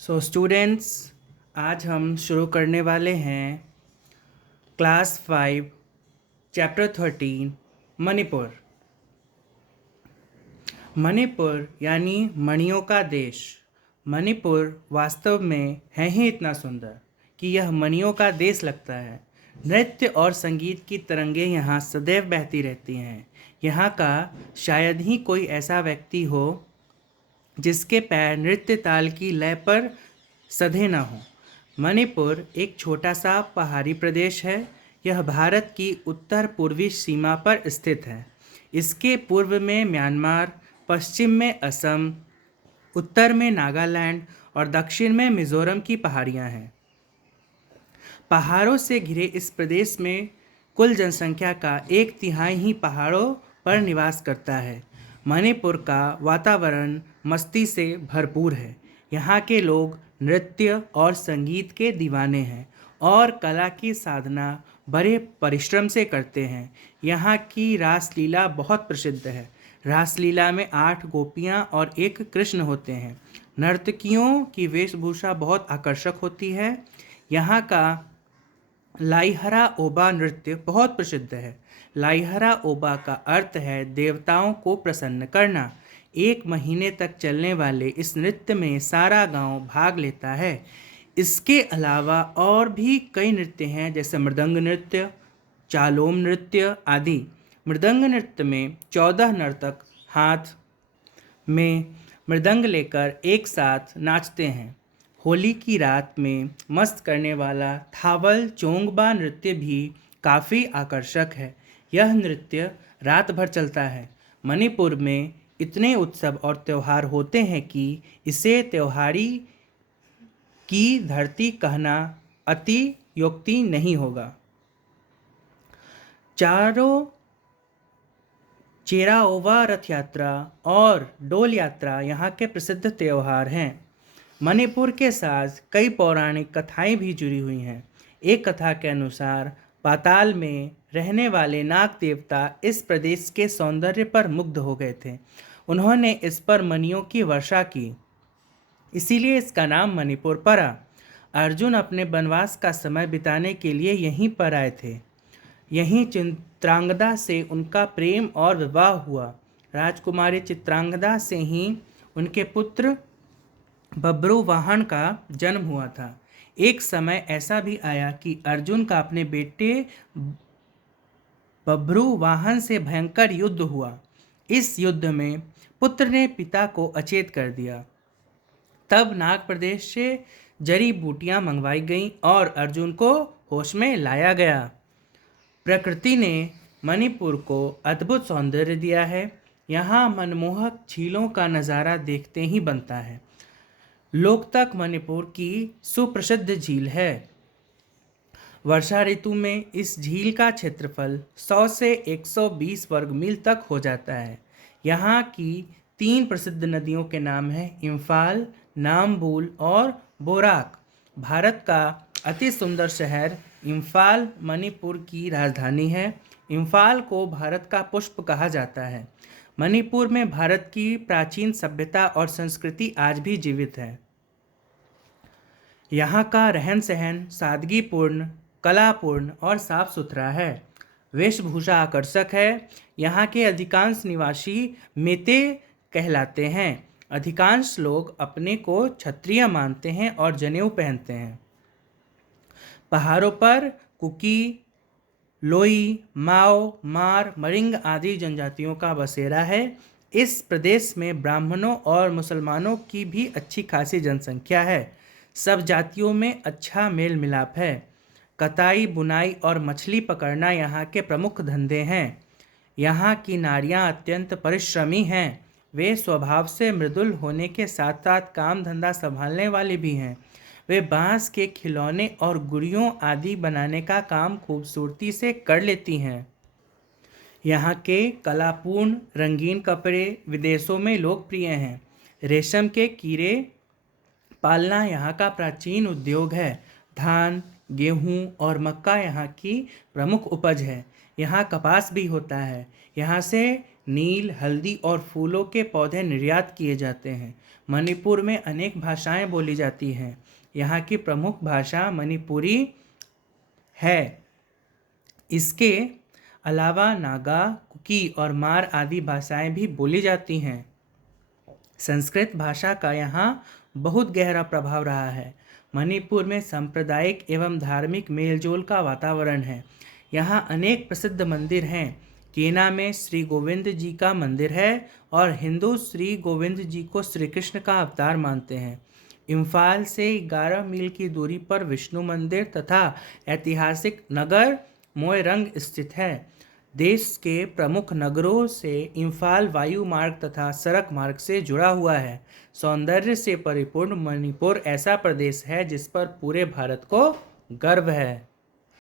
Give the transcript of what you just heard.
Students, आज हम शुरू करने वाले हैं क्लास 5 चैप्टर 13 मणिपुर। मणिपुर यानी मणियों का देश। मणिपुर वास्तव में है ही इतना सुंदर कि यह मणियों का देश लगता है। नृत्य और संगीत की तरंगें यहाँ सदैव बहती रहती हैं। यहाँ का शायद ही कोई ऐसा व्यक्ति हो जिसके पैर नृत्य ताल की लय पर सधे न हों। मणिपुर एक छोटा सा पहाड़ी प्रदेश है। यह भारत की उत्तर पूर्वी सीमा पर स्थित है। इसके पूर्व में म्यांमार, पश्चिम में असम, उत्तर में नागालैंड और दक्षिण में मिजोरम की पहाड़ियाँ हैं। पहाड़ों से घिरे इस प्रदेश में कुल जनसंख्या का 1/3 ही पहाड़ों पर निवास करता है। मणिपुर का वातावरण मस्ती से भरपूर है। यहाँ के लोग नृत्य और संगीत के दीवाने हैं और कला की साधना बड़े परिश्रम से करते हैं। यहाँ की रासलीला बहुत प्रसिद्ध है। रासलीला में 8 गोपियाँ और 1 कृष्ण होते हैं। नर्तकियों की वेशभूषा बहुत आकर्षक होती है। यहाँ का लाइहरा ओबा नृत्य बहुत प्रसिद्ध है। लाइहरा ओबा का अर्थ है देवताओं को प्रसन्न करना। 1 महीने तक चलने वाले इस नृत्य में सारा गांव भाग लेता है। इसके अलावा और भी कई नृत्य हैं, जैसे मृदंग नृत्य, चालोम नृत्य आदि। मृदंग नृत्य में 14 नर्तक हाथ में मृदंग लेकर एक साथ नाचते हैं। होली की रात में मस्त करने वाला थावल चोंगबा नृत्य भी काफ़ी आकर्षक है। यह नृत्य रात भर चलता है। मणिपुर में इतने उत्सव और त्यौहार होते हैं कि इसे त्योहारी की धरती कहना अतियोक्ति नहीं होगा। चारों चेराओवा रथ यात्रा और डोल यात्रा यहाँ के प्रसिद्ध त्यौहार हैं। मणिपुर के साथ कई पौराणिक कथाएं भी जुड़ी हुई हैं। एक कथा के अनुसार पाताल में रहने वाले नाग देवता इस प्रदेश के सौंदर्य पर मुग्ध हो गए थे। उन्होंने इस पर मणियों की वर्षा की, इसीलिए इसका नाम मणिपुर पड़ा। अर्जुन अपने वनवास का समय बिताने के लिए यहीं पर आए थे। यहीं चित्रांगदा से उनका प्रेम और विवाह हुआ। राजकुमारी चित्रांगदा से ही उनके पुत्र बब्रुवाहन का जन्म हुआ था। एक समय ऐसा भी आया कि अर्जुन का अपने बेटे बब्रुवाहन से भयंकर युद्ध हुआ। इस युद्ध में पुत्र ने पिता को अचेत कर दिया। तब नाग प्रदेश से जड़ी बूटियां मंगवाई गईं और अर्जुन को होश में लाया गया। प्रकृति ने मणिपुर को अद्भुत सौंदर्य दिया है। यहाँ मनमोहक झीलों का नज़ारा देखते ही बनता है। लोकतक मणिपुर की सुप्रसिद्ध झील है। वर्षा ऋतु में इस झील का क्षेत्रफल 100 से 120 वर्ग मील तक हो जाता है। यहाँ की 3 प्रसिद्ध नदियों के नाम हैं इम्फाल, नामबूल और बोराक। भारत का अति सुंदर शहर इम्फाल मणिपुर की राजधानी है। इम्फाल को भारत का पुष्प कहा जाता है। मणिपुर में भारत की प्राचीन सभ्यता और संस्कृति आज भी जीवित है। यहाँ का रहन सहन सादगीपूर्ण, कलापूर्ण और साफ सुथरा है। वेशभूषा आकर्षक है। यहाँ के अधिकांश निवासी मेते कहलाते हैं। अधिकांश लोग अपने को क्षत्रिय मानते हैं और जनेऊ पहनते हैं। पहाड़ों पर कुकी, लोई, माओ, मार, मरिंग आदि जनजातियों का बसेरा है। इस प्रदेश में ब्राह्मणों और मुसलमानों की भी अच्छी खासी जनसंख्या है। सब जातियों में अच्छा मेल मिलाप है। कताई, बुनाई और मछली पकड़ना यहाँ के प्रमुख धंधे हैं। यहाँ की नारियाँ अत्यंत परिश्रमी हैं। वे स्वभाव से मृदुल होने के साथ साथ काम धंधा संभालने वाले भी हैं। वे बांस के खिलौने और गुड़ियों आदि बनाने का काम खूबसूरती से कर लेती हैं। यहाँ के कलापूर्ण रंगीन कपड़े विदेशों में लोकप्रिय हैं। रेशम के कीड़े पालना यहाँ का प्राचीन उद्योग है। धान, गेहूँ और मक्का यहाँ की प्रमुख उपज है। यहाँ कपास भी होता है। यहाँ से नील, हल्दी और फूलों के पौधे निर्यात किए जाते हैं। मणिपुर में अनेक भाषाएं बोली जाती हैं। यहाँ की प्रमुख भाषा मणिपुरी है। इसके अलावा नागा, कुकी और मार आदि भाषाएं भी बोली जाती हैं। संस्कृत भाषा का यहाँ बहुत गहरा प्रभाव रहा है। मणिपुर में सांप्रदायिक एवं धार्मिक मेलजोल का वातावरण है। यहाँ अनेक प्रसिद्ध मंदिर हैं। केना में श्री गोविंद जी का मंदिर है और हिंदू श्री गोविंद जी को श्री कृष्ण का अवतार मानते हैं। इम्फाल से 11 मील की दूरी पर विष्णु मंदिर तथा ऐतिहासिक नगर मोइरंग स्थित है। देश के प्रमुख नगरों से इम्फाल वायु मार्ग तथा सड़क मार्ग से जुड़ा हुआ है। सौंदर्य से परिपूर्ण मणिपुर ऐसा प्रदेश है जिस पर पूरे भारत को गर्व है।